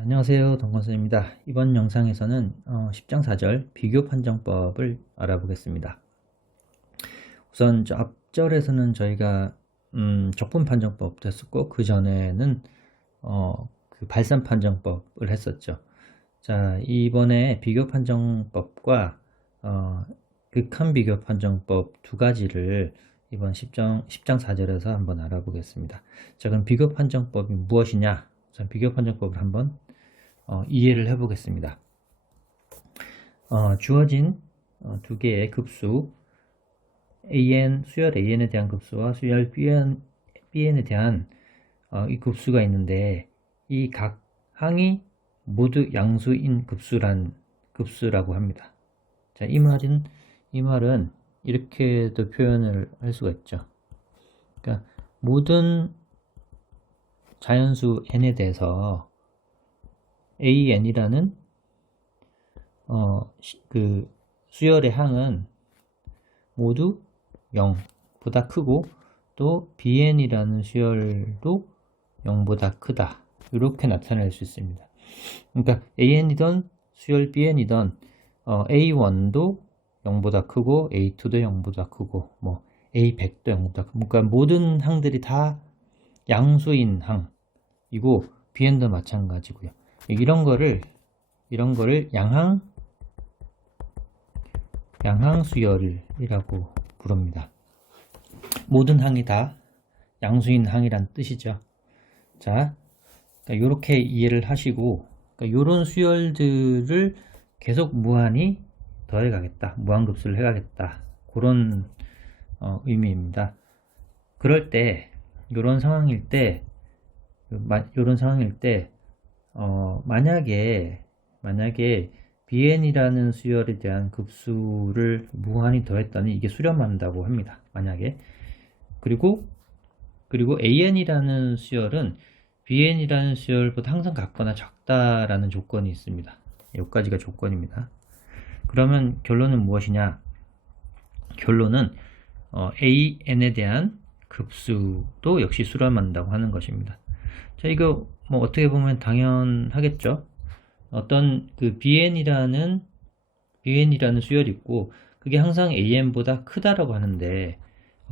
안녕하세요. 동건수입니다. 이번 영상에서는 10장 4절 비교 판정법을 알아보겠습니다. 우선 앞절에서는 저희가 적분 판정법도 했었고 그 전에는 그 발산 판정법을 했었죠. 자, 이번에 비교 판정법과 극한 비교 판정법 두 가지를 이번 10장 4절에서 한번 알아보겠습니다. 자, 그럼 비교 판정법이 무엇이냐? 우선 비교 판정법을 한번 이해를 해보겠습니다. 주어진 두 개의 급수 수열 AN에 대한 급수와 수열 BN에 대한 이 급수가 있는데 이 각 항이 모두 양수인 급수라고 합니다. 자, 이 말은 이렇게도 표현을 할 수가 있죠. 그러니까 모든 자연수 n에 대해서 AN이라는 그 수열의 항은 모두 0보다 크고 또 BN이라는 수열도 0보다 크다. 이렇게 나타낼 수 있습니다. 그러니까 AN이든 수열 BN이든 A1도 0보다 크고 A2도 0보다 크고 뭐 A100도 0보다 크고 그러니까 모든 항들이 다 양수인 항이고 BN도 마찬가지고요. 이런 거를 양항 수열이라고 부릅니다. 모든 항이 다 양수인 항이란 뜻이죠. 자, 그러니까 이렇게 이해를 하시고, 그러니까 이런 수열들을 계속 무한히 더해가겠다, 무한급수를 해가겠다, 그런 의미입니다. 그럴 때, 이런 상황일 때, 만약에 bn이라는 수열에 대한 급수를 무한히 더했더니 이게 수렴한다고 합니다. 만약에 그리고 an이라는 수열은 bn이라는 수열보다 항상 같거나 작다라는 조건이 있습니다. 여기까지가 조건입니다. 그러면 결론은 무엇이냐? 결론은 an에 대한 급수도 역시 수렴한다고 하는 것입니다. 자, 이거 뭐 어떻게 보면 당연하겠죠. 어떤 그 BN이라는 수열이 있고 그게 항상 AN보다 크다라고 하는데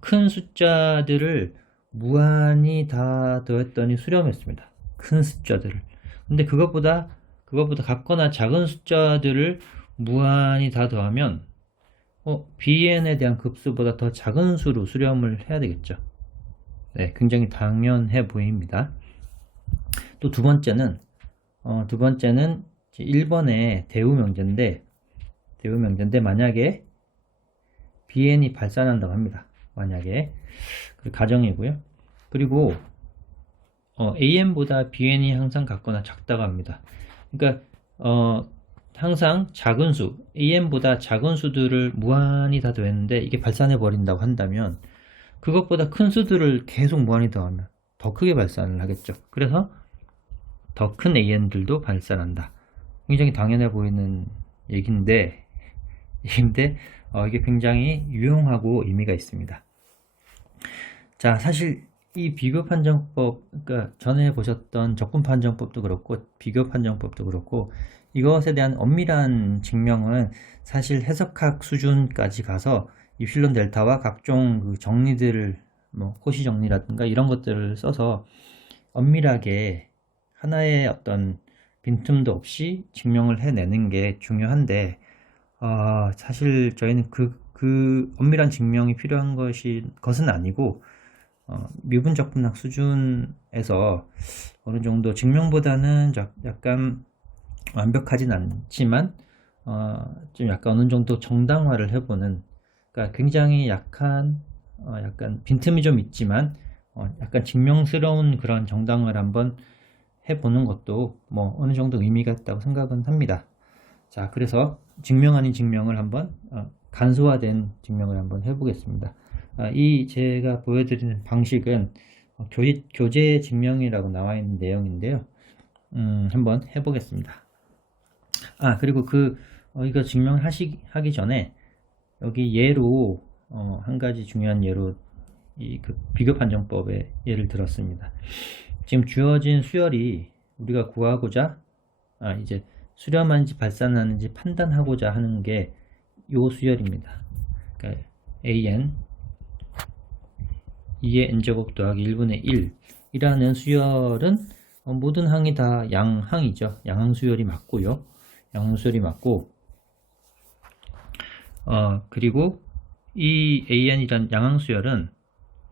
큰 숫자들을 무한히 다 더했더니 수렴했습니다. 큰 숫자들을. 근데 그것보다 같거나 작은 숫자들을 무한히 다 더하면 BN에 대한 급수보다 더 작은 수로 수렴을 해야 되겠죠. 네, 굉장히 당연해 보입니다. 또 두 번째는 1번의 대우명제인데 만약에 BN이 발산한다고 합니다. 만약에 그 가정이고요. 그리고 AN보다 BN이 항상 같거나 작다고 합니다. 그러니까 항상 작은 수, AN보다 작은 수들을 무한히 다 더했는데 이게 발산해 버린다고 한다면 그것보다 큰 수들을 계속 무한히 더하면 더 크게 발산을 하겠죠. 그래서 더 큰 AN들도 발산한다. 굉장히 당연해 보이는 얘기인데 이게 굉장히 유용하고 의미가 있습니다. 자, 사실 이 비교 판정법, 그러니까 전에 보셨던 적분 판정법도 그렇고 비교 판정법도 그렇고 이것에 대한 엄밀한 증명은 사실 해석학 수준까지 가서 입실론 델타와 각종 그 정리들을 뭐 코시 정리라든가 이런 것들을 써서 엄밀하게 하나의 어떤 빈틈도 없이 증명을 해내는 게 중요한데 사실 저희는 그 엄밀한 증명이 필요한 것은 아니고 미분적분학 수준에서 어느 정도 증명보다는 약간 완벽하진 않지만 좀 약간 어느 정도 정당화를 해보는, 그러니까 굉장히 약간 빈틈이 좀 있지만 약간 증명스러운 그런 정당화를 한번 해보는 것도 뭐 어느 정도 의미가 있다고 생각은 합니다. 자, 그래서 증명 아닌 증명을 한번 간소화된 증명을 한번 해보겠습니다. 이 제가 보여드리는 방식은 교재 증명이라고 나와 있는 내용인데요. 한번 해보겠습니다. 그리고 이거 증명하기 전에 여기 예로 한 가지 중요한 예로 그 비교 판정법의 예를 들었습니다. 지금 주어진 수열이 우리가 구하고자 이제 수렴하는지 발산하는지 판단하고자 하는 게 요 수열입니다. 그러니까 AN 2의 n제곱 더하기 1분의 1이라는 수열은 모든 항이 다 양항이죠. 양항 수열이 맞고요. 양항 수열이 맞고 그리고 이 AN이란 양항 수열은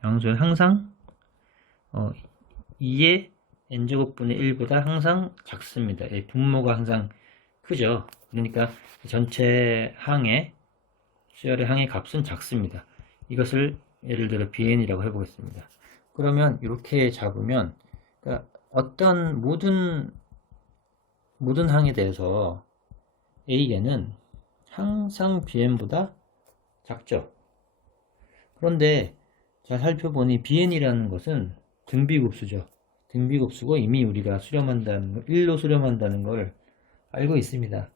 항상 2의 n제곱분의 1보다 항상 작습니다. 분모가 항상 크죠. 그러니까 전체 항의 수열의 항의 값은 작습니다. 이것을 예를 들어 BN이라고 해보겠습니다. 그러면 이렇게 잡으면 그러니까 어떤 모든 항에 대해서 AN은 항상 BN보다 작죠. 그런데 잘 살펴보니 BN이라는 것은 등비급수죠. 등비급수고 이미 우리가 수렴한다는 걸, 1로 수렴한다는 걸 알고 있습니다.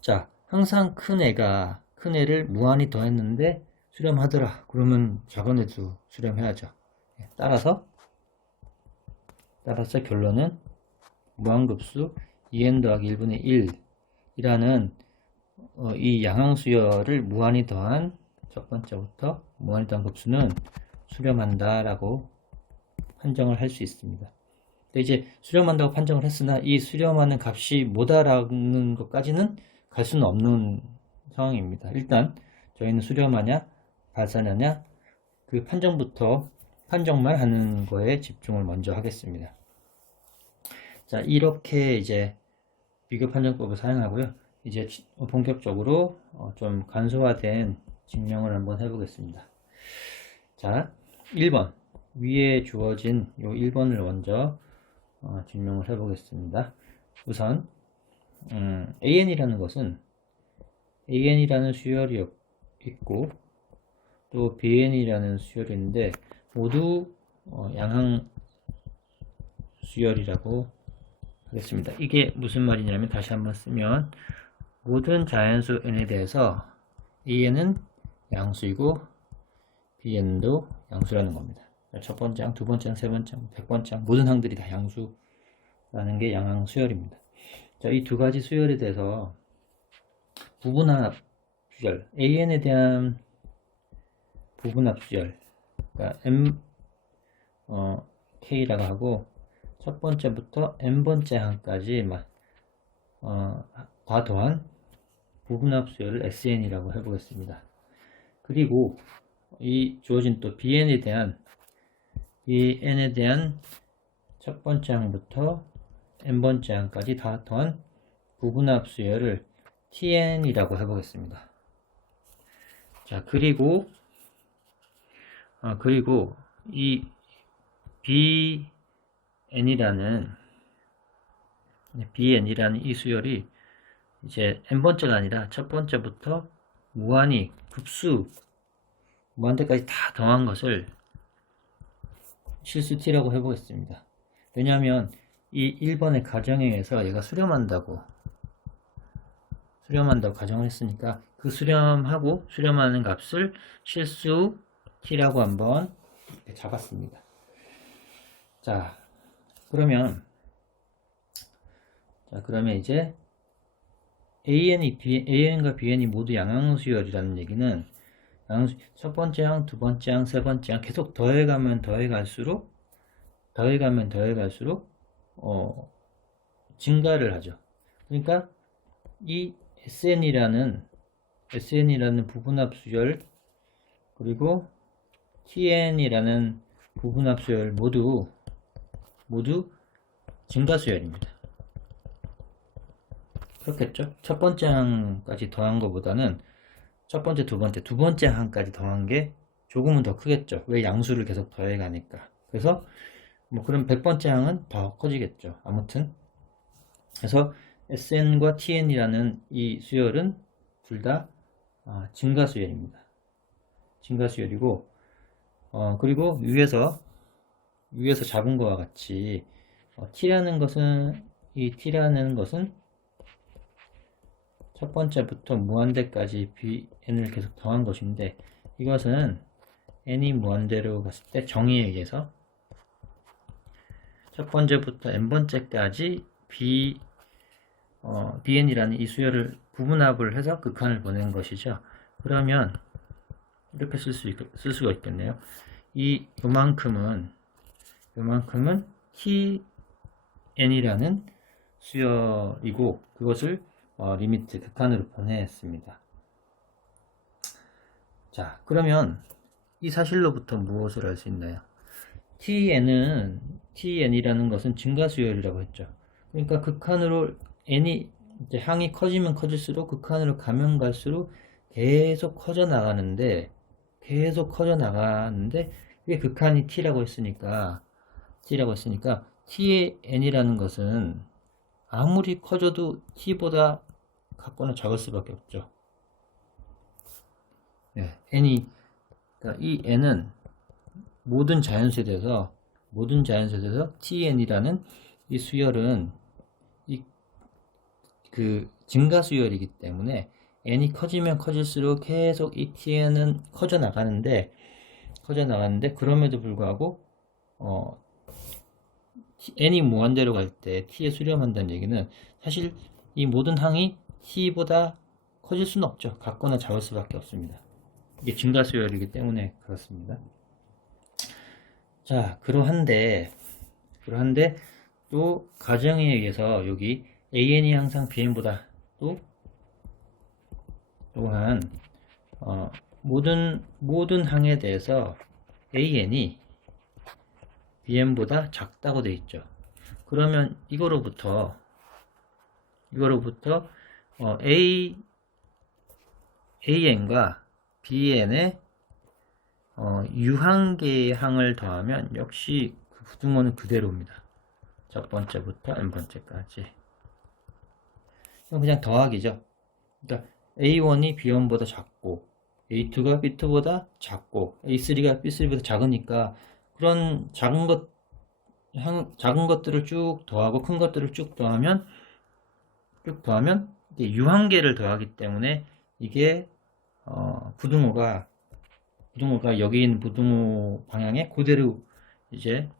자, 항상 큰 애를 무한히 더했는데 수렴하더라. 그러면 작은 애도 수렴해야죠. 따라서 결론은 무한급수 2n 더하기 1분의 1이라는 이 양항수열을 무한히 더한 첫 번째부터 무한히 더한 급수는 수렴한다 라고 판정을 할 수 있습니다. 근데 이제 수렴한다고 판정을 했으나 이 수렴하는 값이 뭐다라는 것까지는 갈 수는 없는 상황입니다. 일단 저희는 수렴하냐 발산하냐 그 판정만 하는 거에 집중을 먼저 하겠습니다. 자, 이렇게 이제 비교 판정법을 사용하고요. 이제 본격적으로 좀 간소화된 증명을 한번 해보겠습니다. 자, 1번 위에 주어진 요 1번을 먼저 증명을 해보겠습니다. 우선 AN이라는 것은 AN이라는 수열이 있고 또 BN이라는 수열이 있는데 모두 양항 수열이라고 하겠습니다. 이게 무슨 말이냐면 다시 한번 쓰면 모든 자연수 n에 대해서 AN은 양수이고 BN도 양수라는 겁니다. 첫 번째 항, 두 번째 항, 세 번째 항, 100번째 항 모든 항들이 다 양수라는 게 양항 수열입니다. 자, 이 두 가지 수열에 대해서 부분합 수열 AN에 대한 부분합 수열 그러니까 K라고 하고 첫 번째부터 n번째 항까지 다 더한 부분합 수열을 SN이라고 해보겠습니다. 그리고 이 주어진 또 BN에 대한 이 n에 대한 첫 번째 항부터 n번째 항까지 다 더한 부분합 수열을 TN이라고 해보겠습니다. 자, 그리고 이 BN이라는 이 수열이 이제 n번째가 아니라 첫 번째부터 무한히 무한대까지 다 더한 것을 실수 T라고 해보겠습니다. 왜냐하면 이 1번의 가정에 의해서 얘가 수렴한다고 가정을 했으니까 그 수렴하는 값을 실수 T라고 한번 이렇게 잡았습니다. 자, 그러면 이제 AN과 BN이 모두 양항수열이라는 얘기는 첫 번째 항, 두 번째 항, 세 번째 항 계속 더해가면 더해갈수록 증가를 하죠. 그러니까 이 SN이라는 부분합 수열 그리고 TN이라는 부분합 수열 모두 증가 수열입니다. 그렇겠죠? 첫 번째 항까지 더한 것보다는 첫 번째, 두 번째 항까지 더한 게 조금은 더 크겠죠. 왜 양수를 계속 더해 가니까. 그래서 그럼 100번째 항은 더 커지겠죠. 아무튼 그래서 SN과 TN이라는 이 수열은 둘 다 증가 수열입니다. 증가 수열이고 그리고 위에서 잡은 것과 같이 T라는 것은 첫 번째부터 무한대까지 BN을 계속 더한 것인데 이것은 n이 무한대로 갔을 때 정의에 의해서 첫 번째부터 n번째까지 bn이라는 이 수열을 부분합을 해서 극한을 보낸 것이죠. 그러면 이렇게 쓸 수가 있겠네요. 요만큼은 tn이라는 수열이고 그것을 리미트 극한으로 보냈습니다. 자, 그러면 이 사실로부터 무엇을 알 수 있나요? tn이라는 것은 증가수열이라고 했죠. 그러니까 극한으로 n이 이제 항이 커지면 커질수록 극한으로 가면 갈수록 계속 커져 나가는데 이게 극한이 t라고 했으니까 t의 n이라는 것은 아무리 커져도 t보다 같거나 작을 수밖에 없죠. 네, 그러니까 이 n은 모든 자연수에서 tn이라는 이 수열은 그 증가수열이기 때문에 n이 커지면 커질수록 계속 이 tn은 커져 나가는데 그럼에도 불구하고 n이 무한대로 갈 때 t에 수렴한다는 얘기는 사실 이 모든 항이 t보다 커질 수는 없죠. 같거나 작을 수밖에 없습니다. 이게 증가수열이기 때문에 그렇습니다. 자, 그러한데 또 가정에 의해서 여기 an이 항상 bn보다 또한 모든 항에 대해서 an이 bn보다 작다고 되어 있죠. 그러면 이거로부터 an과 bn의 유한계의 항을 더하면 역시 그 부등호는 그대로입니다. 첫 번째부터 n번째까지. 이건 그냥 더하기죠. 그러니까 A1이 B1보다 작고 A2가 B2보다 작고 A3가 B3보다 작으니까 그런 작은 것들을 쭉 더하고 큰 것들을 쭉 더하면 이게 유한계를 더하기 때문에 이게 부등호가 여기 있는 부등호 방향에 그대로 이제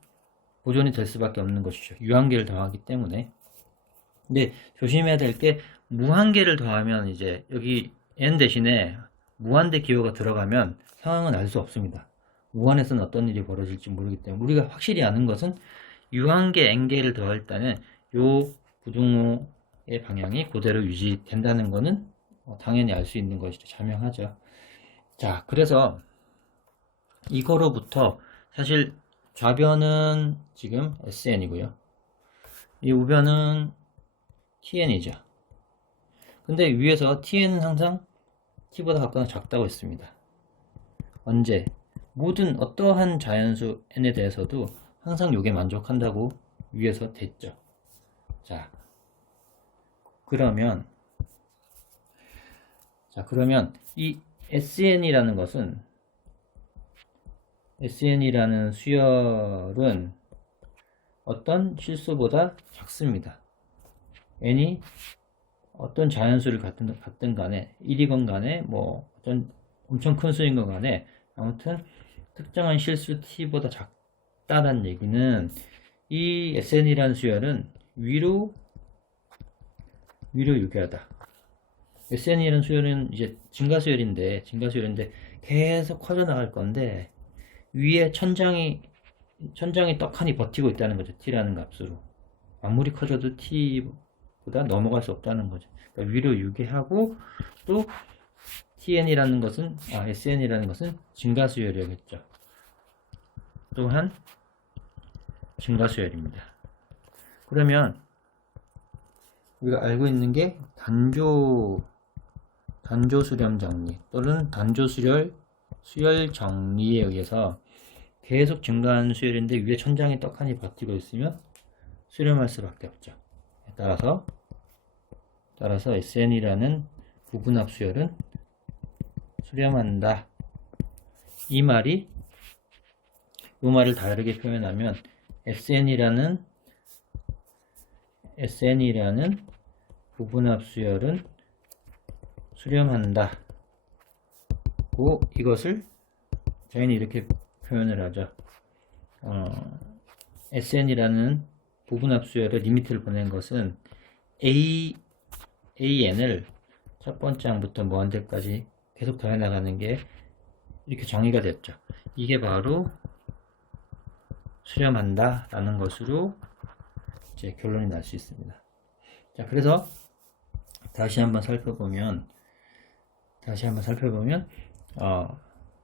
보존이 될 수밖에 없는 것이죠. 유한계를 더하기 때문에. 근데 조심해야 될 게 무한계를 더하면 이제 여기 n 대신에 무한대 기호가 들어가면 상황은 알 수 없습니다. 무한에서는 어떤 일이 벌어질지 모르기 때문에 우리가 확실히 아는 것은 유한계 n개를 더할 때는 요 부등호의 방향이 그대로 유지된다는 것은 당연히 알 수 있는 것이죠. 자명하죠. 자, 그래서 이거로부터 사실 좌변은 지금 SN이고요. 이 우변은 TN이죠. 근데 위에서 TN은 항상 T보다 같거나 작다고 했습니다. 언제? 모든 어떠한 자연수 N에 대해서도 항상 요게 만족한다고 위에서 됐죠. 자, 그러면 이 SN이라는 수열은 어떤 실수보다 작습니다. n이 어떤 자연수를 갖든 간에 1이건 간에 뭐 어떤 엄청 큰 수인 건 간에 아무튼 특정한 실수 t보다 작다는 얘기는 이 SN이라는 수열은 위로 유기하다. SN이라는 수열은 이제 증가수열인데 계속 커져 나갈 건데 위에 천장이 떡하니 버티고 있다는 거죠. t라는 값으로. 아무리 커져도 t보다 넘어갈 수 없다는 거죠. 그러니까 위로 유기하고 또 SN이라는 것은 증가수열이겠죠. 또한 증가수열입니다. 그러면 우리가 알고 있는 게 단조 수렴 정리 또는 수열 정리에 의해서 계속 증가하는 수열인데 위에 천장이 떡하니 버티고 있으면 수렴할 수밖에 없죠. 따라서 SN이라는 부분합 수열은 수렴한다. 이 말을 다르게 표현하면 SN이라는 부분합 수열은 수렴한다. 이것을 저희는 이렇게 표현을 하죠. SN이라는 부분합 수열의 리미트를 보낸 것은 AN을 첫 번째 항부터 무한대까지 계속 더해 나가는 게 이렇게 정의가 됐죠. 이게 바로 수렴한다 라는 것으로 이제 결론이 날 수 있습니다. 자, 그래서 다시 한번 살펴보면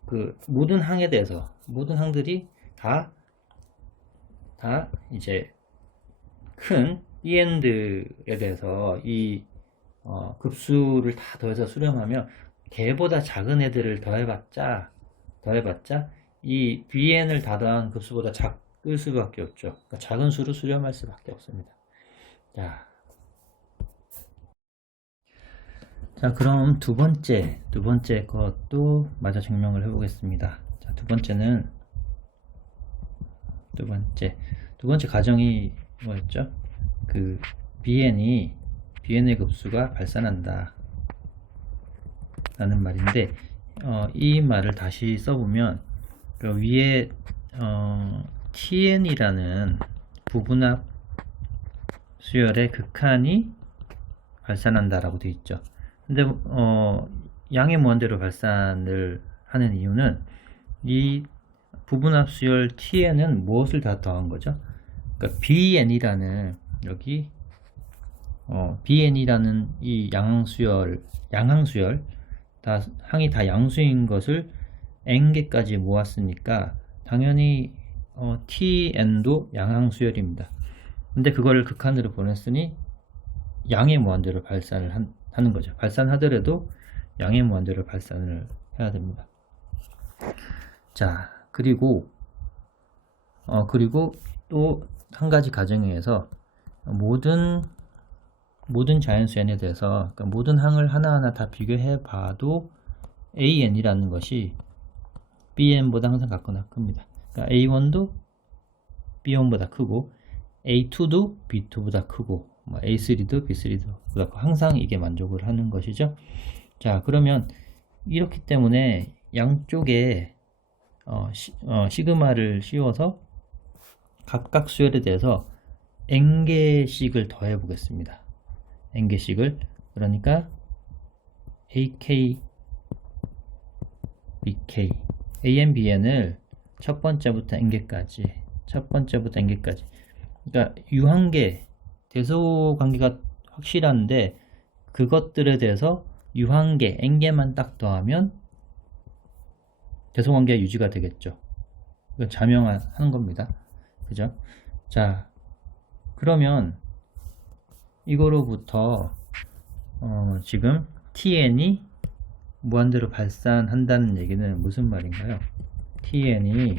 그 모든 항에 대해서 모든 항들이 다 이제 큰 END에 대해서 이 급수를 다 더해서 수렴하면 걔보다 작은 애들을 더해봤자 이 BN을 다 더한 급수보다 작을 수밖에 없죠. 그러니까 작은 수로 수렴할 수밖에 없습니다. 자, 그럼 두 번째 것도 마저 증명을 해보겠습니다. 자, 두 번째 가정이 뭐였죠? 그 BN의 급수가 발산한다 라는 말인데, 이 말을 다시 써보면 그 위에 TN이라는 부분합 수열의 극한이 발산한다 라고 되어 있죠. 근데 양의 무한대로 발산을 하는 이유는 이 부분합 수열 Tn은 무엇을 다 더한 거죠? 그러니까 BN이라는 여기 BN이라는 이 양항수열 항이 다 양수인 것을 n개까지 모았으니까 당연히 TN도 양항수열입니다. 근데 그거를 극한으로 보냈으니 양의 무한대로 발산을 하는 거죠. 발산하더라도 양의 무한대로 발산을 해야 됩니다. 자, 그리고 또 한 가지 가정에 의해서 모든 자연수 n에 대해서, 그러니까 모든 항을 하나하나 다 비교해 봐도 AN이라는 것이 BN보다 항상 같거나 큽니다. 그러니까 A1도 B1보다 크고 A2도 B2보다 크고 A3도 B3보다 크고 항상 이게 만족을 하는 것이죠. 자, 그러면 이렇기 때문에 양쪽에 시그마를 씌워서 각각 수열에 대해서 n개씩을 더해 보겠습니다. n개씩을, 그러니까 AK, BK, AN, BN을 첫 번째부터 n개까지, 그러니까 유한계, 대소 관계가 확실한데 그것들에 대해서 유한계, n개만 딱 더하면 대소 관계가 유지가 되겠죠. 이거 자명하는 겁니다. 그죠? 자, 그러면 이거로부터 지금 TN이 무한대로 발산한다는 얘기는 무슨 말인가요? TN이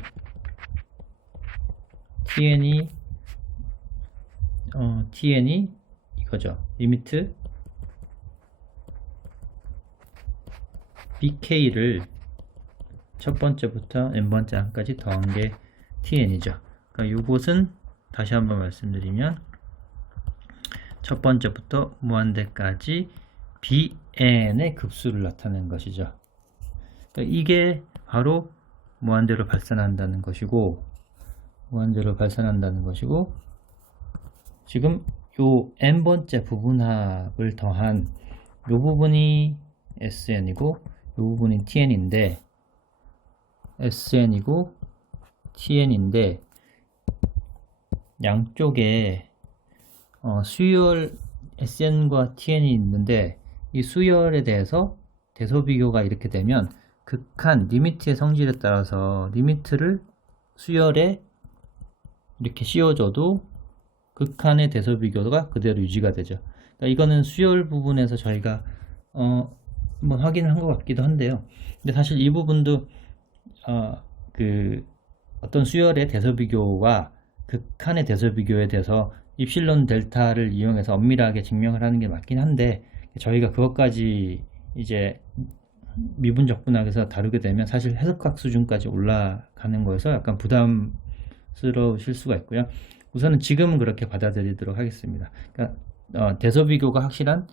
이거죠. 리미트 BK를 첫 번째부터 n번째 항까지 더한 게 TN이죠. 그러니까 이것은 다시 한번 말씀드리면 첫 번째부터 무한대까지 BN의 급수를 나타내는 것이죠. 그러니까 이게 바로 무한대로 발산한다는 것이고, 지금 요 n번째 부분합을 더한 요 부분이 SN이고 요 부분이 TN인데, SN이고 TN인데 양쪽에 수열 SN과 TN이 있는데 이 수열에 대해서 대소비교가 이렇게 되면 극한 리미트의 성질에 따라서 리미트를 수열에 이렇게 씌워줘도 극한의 대소비교가 그대로 유지가 되죠. 그러니까 이거는 수열 부분에서 저희가 한번 확인을 한 것 같기도 한데요. 근데 사실 이 부분도 어떤 수열의 대소비교와 극한의 대소비교에 대해서 입실론 델타를 이용해서 엄밀하게 증명을 하는 게 맞긴 한데, 저희가 그것까지 이제 미분적분학에서 다루게 되면 사실 해석학 수준까지 올라가는 거여서 약간 부담스러우실 수가 있고요. 우선은 지금은 그렇게 받아들이도록 하겠습니다. 그러니까 대소비교가 확실한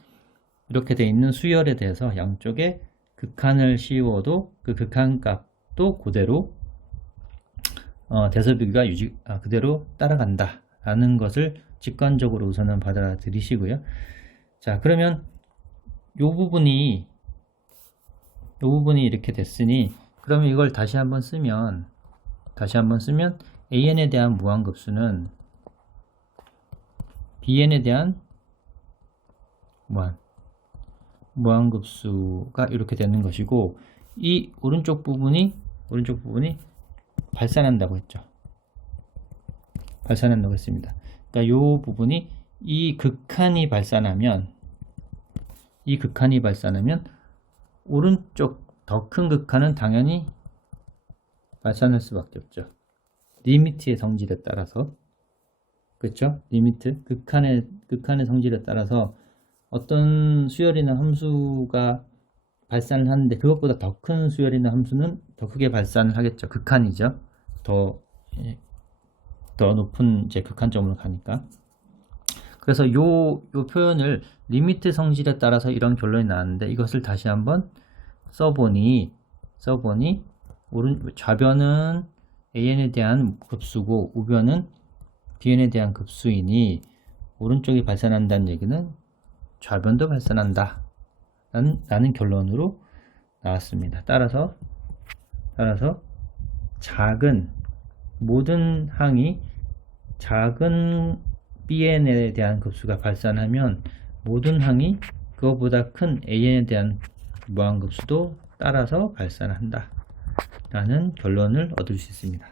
이렇게 돼 있는 수열에 대해서 양쪽에 극한을 씌워도 그 극한 값도 그대로 대소비교가 그대로 따라간다 라는 것을 직관적으로 우선은 받아들이시고요. 자, 그러면 부분이 이렇게 됐으니, 그러면 이걸 다시 한번 쓰면 an에 대한 무한급수는 bn에 대한 무한급수가 이렇게 되는 것이고, 이 오른쪽 부분이 발산한다고 했죠. 발산한다고 했습니다. 그러니까 이 부분이 이 극한이 발산하면 오른쪽 더 큰 극한은 당연히 발산할 수밖에 없죠. 리미트의 성질에 따라서. 그렇죠? 리미트, 극한의 성질에 따라서 어떤 수열이나 함수가 발산을 하는데 그것보다 더 큰 수열이나 함수는 더 크게 발산을 하겠죠. 극한이죠. 더 높은 이제 극한점으로 가니까. 그래서 요 표현을 리미트 성질에 따라서 이런 결론이 나왔는데, 이것을 다시 한번 써보니 좌변은 an에 대한 급수고 우변은 bn에 대한 급수이니 오른쪽이 발산한다는 얘기는 좌변도 발산한다 라는 결론으로 나왔습니다. 따라서 모든 항이 작은 bn에 대한 급수가 발산하면 모든 항이 그거보다 큰 an에 대한 무한급수도 따라서 발산한다 라는 결론을 얻을 수 있습니다.